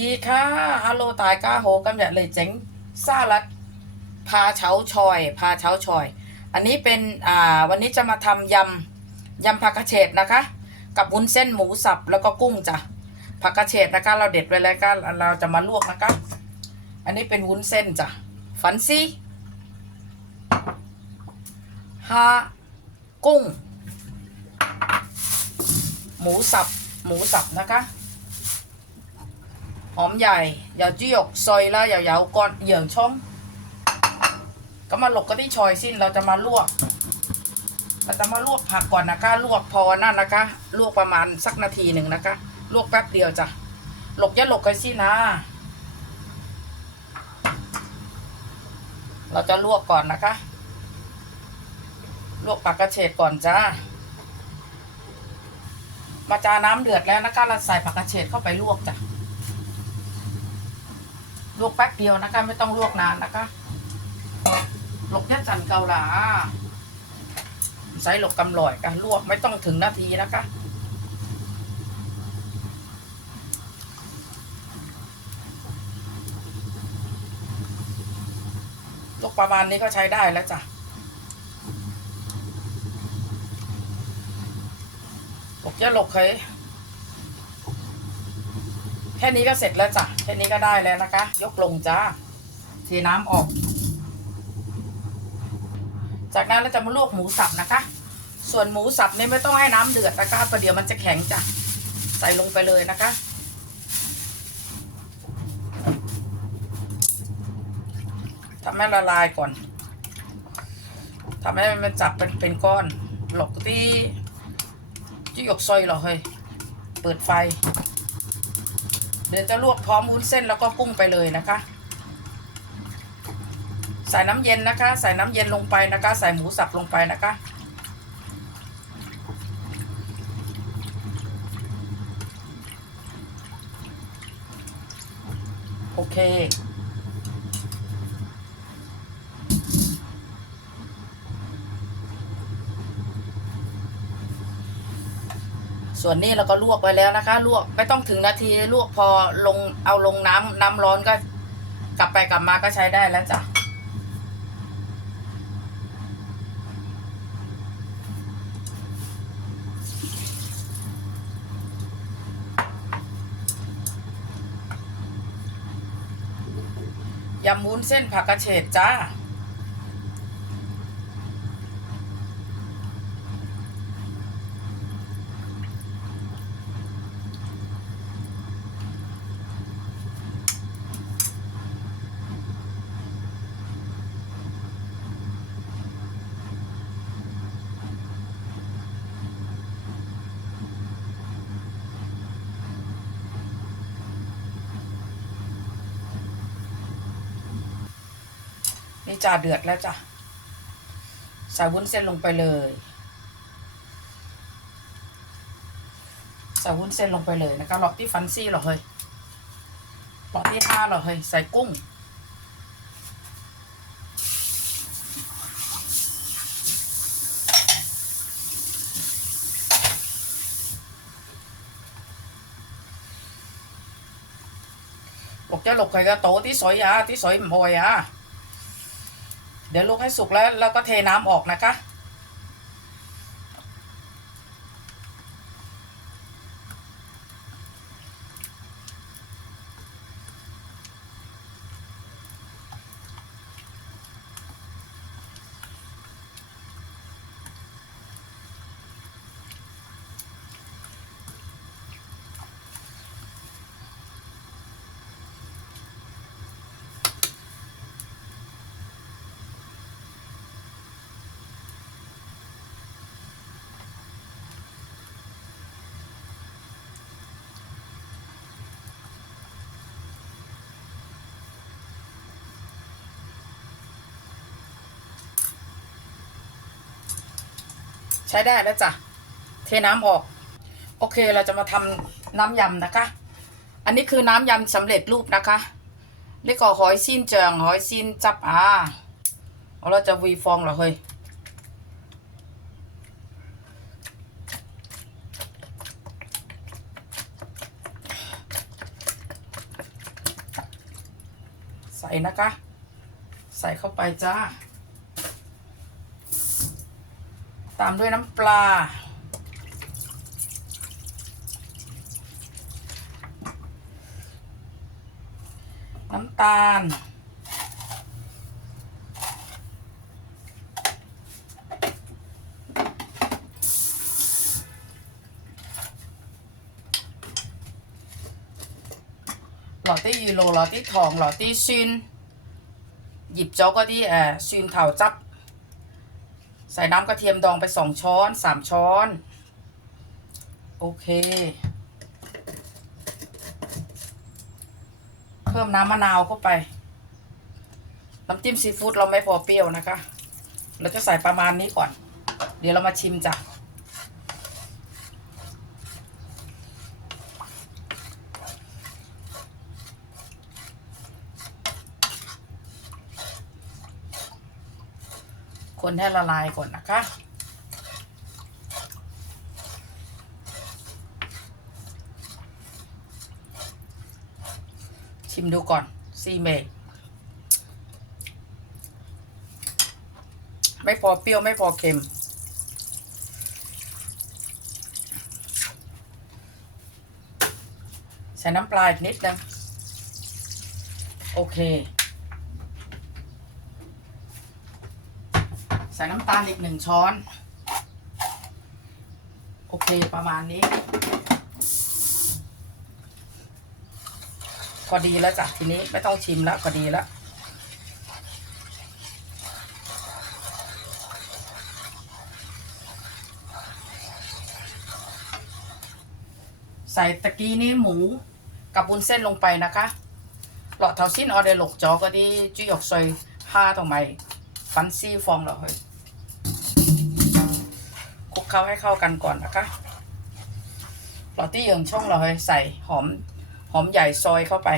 ดีค่ะ ฮัลโหลตายก้าโหกำจัดเลยเจ๋งซาลัดพาเฉาชอยพาเฉาชอย อันนี้เป็นอ่าวันนี้จะมาทำยำยำผักกระเฉดนะคะ กับวุ้นเส้นหมูสับแล้วก็กุ้งจ้ะผักกระเฉดนะคะ เราเด็ดไว้แล้วก็เราจะมาลวกนะคะ อันนี้เป็นวุ้นเส้นจ้ะฝันซี่ฮากุ้ง หมูสับหมูสับนะคะ หอมใหญ่ยาวจี้หยกซอยละยาวๆก่อนเหยื่อช่องก็มาหลกก็ที่ชอยสิ้นเราจะมาลวกเราจะมาลวกผักก่อนนะคะ ลวกพอนั่นนะคะ ลวกประมาณสักนาทีหนึ่งนะคะ ลวกแป๊บเดียวจ้ะหลกย่าหลกกันสินะเราจะลวกก่อนนะคะ ลวกปากกระเฉดก่อนจ้ามาจาน้ำเดือดแล้วนะคะเราใส่ผักกระเฉดเข้าไปลวกจ้ะ ลวกแป๊บเดียวนะคะ ไม่ต้องลวกนานนะคะหลกยัดจันเกาหลาใส่หลกกำลอยกันลวกไม่ต้องถึงนาทีนะคะลวกประมาณนี้ก็ใช้ได้แล้วจ้ะหลกยัดหลกเคย แค่นี้ก็เสร็จแล้วจ้ะ แค่นี้ก็ได้แล้วนะคะ ยกลงจ้าเทน้ำออก จากนั้นเราจะมาลวกหมูสับนะคะ ส่วนหมูสับเนี่ยไม่ต้องให้น้ำเดือดนะคะประเดี๋ยวมันจะแข็งจ้ะ ใส่ลงไปเลยนะคะทำให้ละลายก่อนทำให้มันจับเป็นเป็นก้อน หลอกที่ที่หยกซอยเหรอเฮ้ย เปิดไฟ เดี๋ยวจะลวกพร้อมวุ้นเส้นแล้วก็กุ้งไปเลยนะคะ ใส่น้ำเย็นนะคะ ใส่น้ำเย็นลงไปนะคะ ใส่หมูสับลงไปนะคะ โอเค ส่วนนี้เราก็ลวกไว้แล้วนะคะ ลวกไม่ต้องถึงนาทีลวกพอลงเอาลงน้ำน้ำร้อนก็ กลับไปกลับมาก็ใช้ได้แล้วจ้ะยำวุ้นเส้นผักกระเฉดจ้า นี่จ่าเดือดแล้วจ้ะใส่วุ้นเส้นลงไปเลยใส่วุ้นเส้นลงไปเลยนะคะหลอกที่ฟันซี่หรอเฮ้ยหลอกที่ห้าหรอเฮ้ยใส่กุ้งหลกจะหลกใครก็โตที่สอยอะที่สอยมอยอะ ดี๋ยวลูกให้สุกแล้วแล้วก็เทน้ำออกนะคะ ช้ได้แล้วจ้ะ เทน้ำออก โอเคเราจะมาทำน้ำยำนะคะ อันนี้คือน้ำยำสำเร็จรูปนะคะเรียกว่าหอยซินเจิงหอยซินจับอาเอาเราจะวีฟองเหรอเฮ้ยส่นะคะ ใส่เข้าไปจ้า ตามด้วยน้ำปลา น้ำตาล หลอดที่ยูโรหลอดที่ทองหลอดที่ซินหยิบโจ๊กก็ที่แออซินเถาจับ ใส่น้ำกระเทียมดองไปสองช้อนสามช้อน โอเค เพิ่มน้ำมะนาวเข้าไป น้ำจิ้มซีฟู้ดเราไม่พอเปรี้ยวนะคะ เราจะใส่ประมาณนี้ก่อน เดี๋ยวเรามาชิมจ้ะ คนให้ละลายก่อนนะคะ ชิมดูก่อนซีเมกไม่พอเปรี้ยวไม่พอเค็ม ใส่น้ำปลาอีกนิดนึงโอเค ใส่น้ำตาลอีกหนึ่งช้อน โอเคประมาณนี้ พอดีแล้วจ้ะทีนี้ไม่ต้องชิมแล้วพอดีแล้วใส่ตะกี้นี้หมูกับบุญเส้นลงไปนะคะ หลอดเท่าสิ้นออเดลกจอก็ดีจุยอกซอยห้าตรงไหมฟันซี่ฟองเหรอเฮ้ย กเข้าให้เข้ากันก่อนนะคะหลอดที่เยิงช่องเราเฮ้ยใส่หอมหอมใหญ่ซอยเข้าไป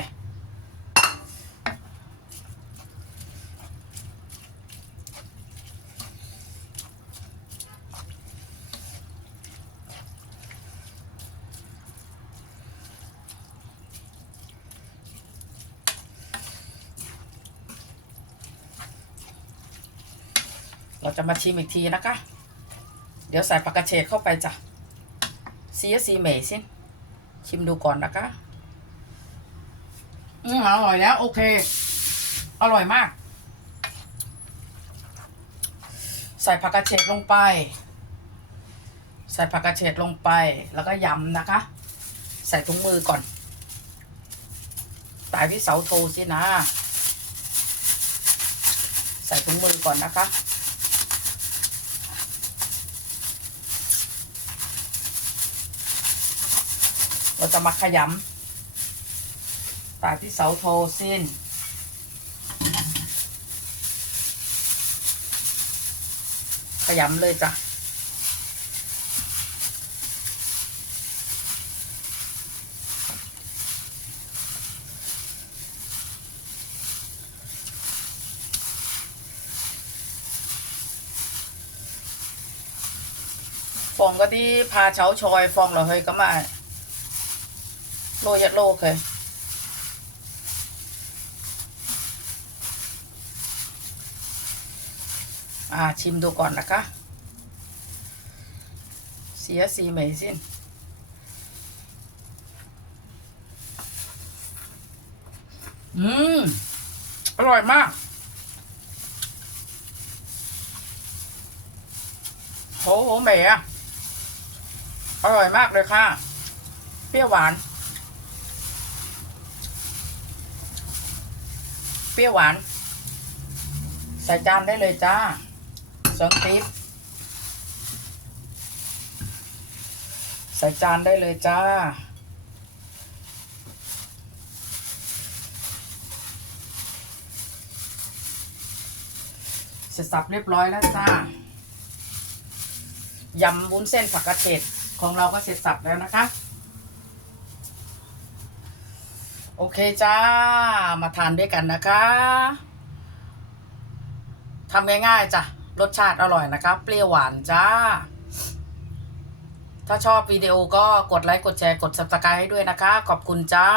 เราจะมาชิมอีกทีนะคะ เดี๋ยวใส่ผักกระเฉดเข้าไปจ้ะซีซีเมย์สิชิมดูก่อนนะคะอืมอร่อยแล้ว โอเค อร่อยมาก ใส่ผักกระเฉดลงไป ใส่ผักกระเฉดลงไป แล้วก็ยำนะคะ ใส่ถุงมือก่อนตายที่เสาโทสินะ ใส่ถุงมือก่อนนะคะ เราจะมาขยำตากที่เสาโทสิ้นขยำเลยจ้ะฟองก็ที่พาเช้าชอยฟองเราเฮ้ยก็มา โลยัดโลเคยอ่าชิมดูก่อนนะคะ เสียสีไหมสิ้น อืม อร่อยมาก โหโหแหม่ออร่อยมากเลยค่ะ เปรี้ยวหวาน เป รี้ยวหวาน ใส่จานได้เลยจ้าสองติ๊บใส่จานได้เลยจ้า เสร็จสับเรียบร้อยแล้วจ้ายำวุ้นเส้นผักกระเฉดของเราก็เสร็จสับแล้วนะคะ โอเคจ้า มาทานด้วยกันนะคะทำง่ายๆจ้ะ รสชาติอร่อยนะคะ เปรี้ยวหวานจ้า ถ้าชอบวิดีโอก็กดไลค์ กดแชร์ กด subscribe ให้ด้วยนะคะ ขอบคุณจ้า